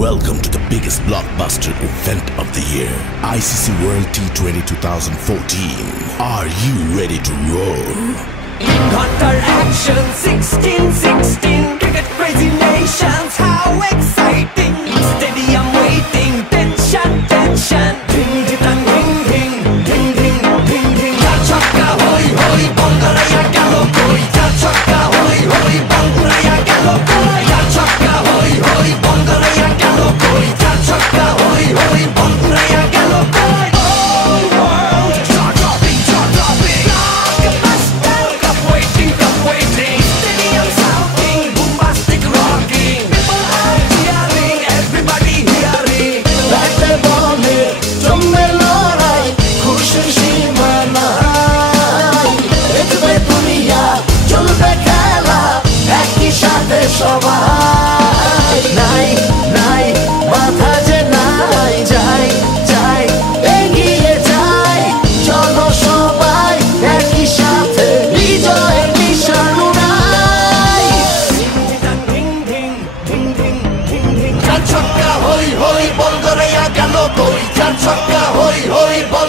Welcome to the biggest blockbuster event of the year, ICC World T20 2014. Are you ready to roar? Counter action 16-16, cricket crazy nations, how exciting! Stadium waiting, tension, tension. Ding ding ding ding ding ding ding ding. Chakka hoi hoi, Bangalaya galo koi. Chakka hoi hoi, Bangalaya galo koi. Chakka hoi hoi, Bangalaya galo koi. Chakka hoi hoi, Bangalaya galo koi. All world, jaw dropping, blockbuster, cup waiting, stadium shouting, bombastic rocking. People are cheering, everybody hearing. Battle ball জমবে লড়াই খুশির সীমা নাই দেখবে দুনিয়া চলবে খেলা একই সাথে সবাই নাই নাই বাধা যে নাই যাই যাই এগিয়ে যাই চলো সবাই একই সাথে বিজয়ের নিশান উড়াই Ding ding ding ding ding ding. চার ছক্কা হই হই বল গড়াইয়া গেল কই চার ছক্কা হই হই বল